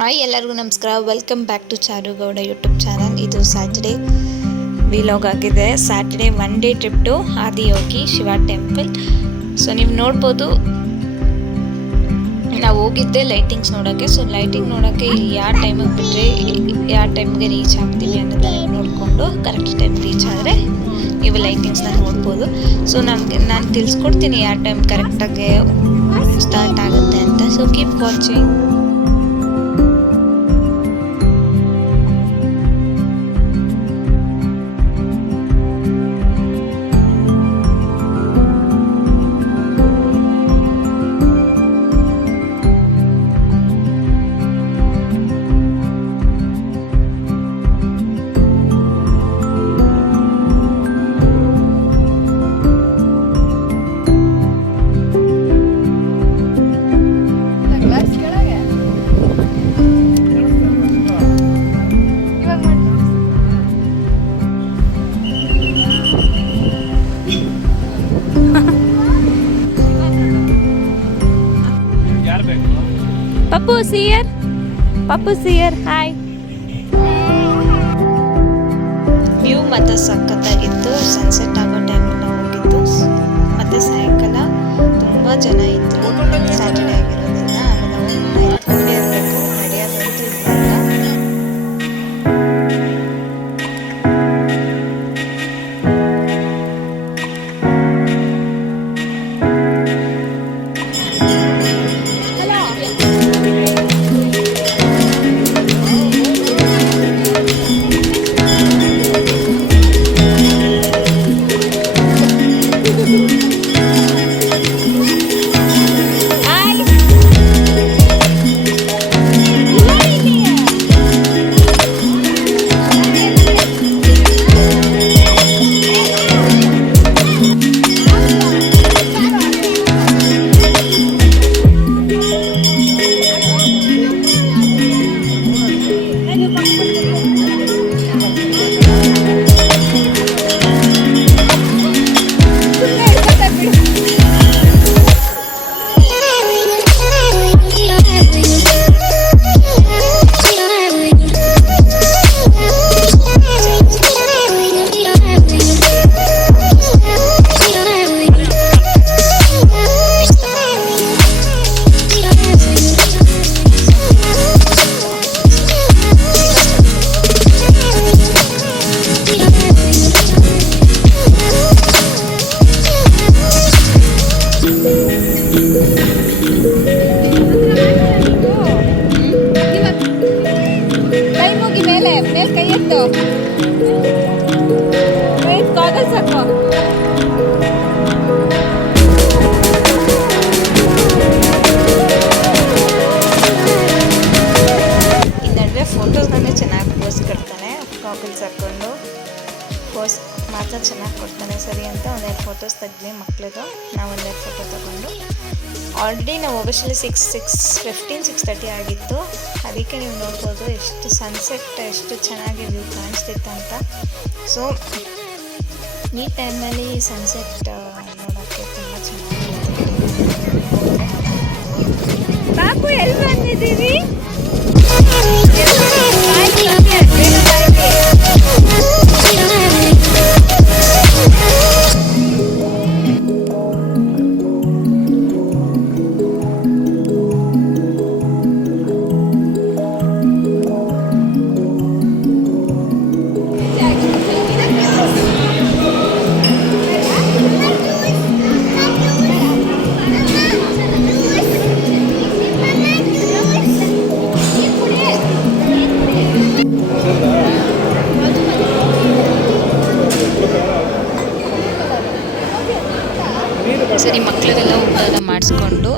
Hi ಎಲ್ಲರಿಗೂ ನಮಸ್ಕಾರ. Welcome back to Charu Gowda YouTube channel. ಇದು ಸ್ಯಾಟರ್ಡೇ ವಿಲಾಗ್ ಆಗಿದೆ. Saturday one day trip to Adiyogi Shiva temple. So ನೀವು ನೋಡ್ಬೋದು, ನಾವು ಹೋಗಿದ್ದೆ ಲೈಟಿಂಗ್ಸ್ ನೋಡೋಕ್ಕೆ. ಸೊ ಲೈಟಿಂಗ್ ನೋಡೋಕ್ಕೆ ಯಾವ ಟೈಮಿಗೆ ಬಿಟ್ಟರೆ ಯಾವ ಟೈಮ್ಗೆ ರೀಚ್ ಆಗ್ತೀವಿ ಅನ್ನೋದನ್ನ ನೋಡಿಕೊಂಡು ಕರೆಕ್ಟ್ ಟೈಮ್ ರೀಚ್ ಆದರೆ ನೀವು ಲೈಟಿಂಗ್ಸ್ನ ನೋಡ್ಬೋದು. ಸೊ ನಾನು ತಿಳಿಸ್ಕೊಡ್ತೀನಿ ಯಾವ ಟೈಮ್ ಕರೆಕ್ಟಾಗಿ ಸ್ಟಾರ್ಟ್ ಆಗುತ್ತೆ ಅಂತ. So keep watching. Papu here. Hi. View ಮತ್ತು ಸಖತ್ತಾಗಿತ್ತು. ಸನ್ಸೆಟ್ ಆಗೋ ಟೈಮಲ್ಲಿ ಹೋಗಿದ್ದು. ಮತ್ತು ಸಾಯಂಕಾಲ ತುಂಬ ಜನ ಇದ್ದರು. ಸ್ಯಾಟರ್ಡೇ ಆಗಿರೋದ್ರಿಂದ ಆಮೇಲೆ ಎತ್ಕೊಂಡೇ ಇರಬೇಕು, ನಡೆಯೋದಂತೂ ಇಲ್ಲ. ಹಾಕ್ಕೊಂಡು ಪೋಸ್ ಮಾತ್ರ ಚೆನ್ನಾಗಿ ಕೊಡ್ತಾನೆ ಸರಿ ಅಂತ ಒಂದೆರಡು ಫೋಟೋಸ್ ತೆಗ್ದು ಮಕ್ಕಳದು. ನಾವು ಒಂದೆರಡು ಫೋಟೋ ತೊಗೊಂಡು ಆಲ್ರೆಡಿ ನಾವು ಹೋಗೋಷ್ಟರಲ್ಲಿ 6:30 ಆಗಿತ್ತು. ಅದಕ್ಕೆ ನೀವು ನೋಡ್ಬೋದು ಎಷ್ಟು ಸನ್ಸೆಟ್ ಎಷ್ಟು ಚೆನ್ನಾಗಿ ವ್ಯೂ ಕಾಣಿಸ್ತಿತ್ತು ಅಂತ. ಸೊ ಈ ಟೈಮಲ್ಲಿ ಸನ್ಸೆಟ್ ನೋಡೋಕ್ಕೆ ತುಂಬ ಚೆನ್ನಾಗಿರುತ್ತೆ. ಬಾಬು ಎಲ್ಲಿ ಬಂದಿದ್ದೀವಿ? ಸರಿ, ಮಕ್ಕಳಿಗೆಲ್ಲ ಊಟ ಎಲ್ಲ ಮಾಡಿಸ್ಕೊಂಡು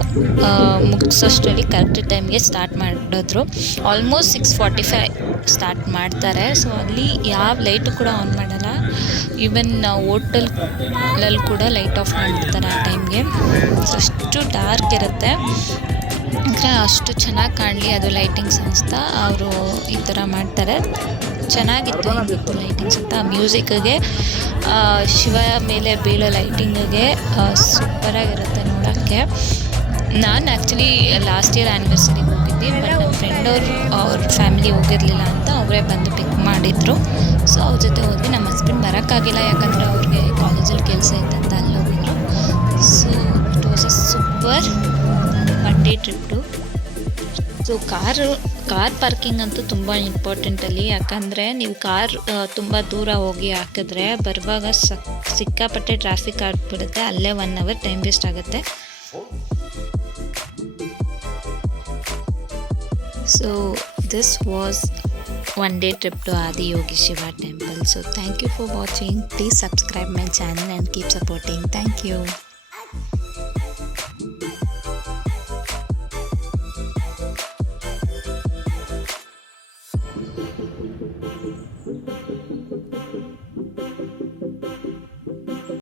ಮುಗಿಸೋಷ್ಟರಲ್ಲಿ ಕರೆಕ್ಟ್ ಟೈಮ್ಗೆ ಸ್ಟಾರ್ಟ್ ಮಾಡಿದ್ರು. ಆಲ್ಮೋಸ್ಟ್ 6:45 ಸ್ಟಾರ್ಟ್ ಮಾಡ್ತಾರೆ. ಸೊ ಅಲ್ಲಿ ಯಾವ ಲೈಟು ಕೂಡ ಆನ್ ಮಾಡಲ್ಲ. ಈವನ್ ಹೋಟೆಲಲ್ಲಿ ಕೂಡ ಲೈಟ್ ಆಫ್ ಮಾಡಿಬಿಡ್ತಾರೆ ಆ ಟೈಮ್ಗೆ. ಸೊ ಅಷ್ಟು ಡಾರ್ಕ್ ಇರುತ್ತೆ. ಅಂದರೆ ಅಷ್ಟು ಚೆನ್ನಾಗಿ ಕಾಣಲಿ ಅದು ಲೈಟಿಂಗ್ಸ್ ಅನಿಸ್ತಾ ಅವರು ಈ ಥರ ಮಾಡ್ತಾರೆ. ಚೆನ್ನಾಗಿತ್ತು ಲೈಟಿಂಗ್ಸ್ ಅಂತ. ಮ್ಯೂಸಿಕ್ಗೆ ಶಿವ ಮೇಲೆ ಬೀಳೋ ಲೈಟಿಂಗಿಗೆ ಸೂಪರಾಗಿರುತ್ತೆ ನೋಡೋಕ್ಕೆ. ನಾನು ಆ್ಯಕ್ಚುಲಿ ಲಾಸ್ಟ್ ಇಯರ್ ಆ್ಯನಿವರ್ಸರಿಗೆ ಹೋಗಿದ್ದೆ, ಬಟ್ ನನ್ನ ಫ್ರೆಂಡ್ ಫ್ರೆಂಡ್ ಅವ್ರ ಫ್ಯಾಮಿಲಿ ಹೋಗಿರಲಿಲ್ಲ ಅಂತ ಅವರೇ ಬಂದು ಪಿಕ್ ಮಾಡಿದರು. ಸೊ ಅವ್ರ ಜೊತೆ ಹೋದ್ವಿ. ನಮ್ಮ ಹಸ್ಬೆಂಡ್ ಬರೋಕ್ಕಾಗಿಲ್ಲ, ಯಾಕಂದರೆ ಅವ್ರಿಗೆ ಕಾಲೇಜಲ್ಲಿ ಕೆಲಸ ಇತ್ತಂತ ಅಲ್ಲಿ ಹೋಗಿದ್ರು. So it was a super one day trip. So car parking ಅಂತೂ ತುಂಬ ಇಂಪಾರ್ಟೆಂಟಲ್ಲಿ, ಯಾಕಂದರೆ ನೀವು ಕಾರ್ ತುಂಬ ದೂರ ಹೋಗಿ ಹಾಕಿದ್ರೆ ಬರುವಾಗ ಸಿಕ್ಕಾಪಟ್ಟೆ ಟ್ರಾಫಿಕ್ ಆಗಿಬಿಡುತ್ತೆ. ಅಲ್ಲೇ 1 hour ಟೈಮ್ ವೇಸ್ಟ್ ಆಗುತ್ತೆ. So this was one day trip to Adiyogi Shiva temple. So thank you for watching. Please subscribe my channel and keep supporting. Thank you.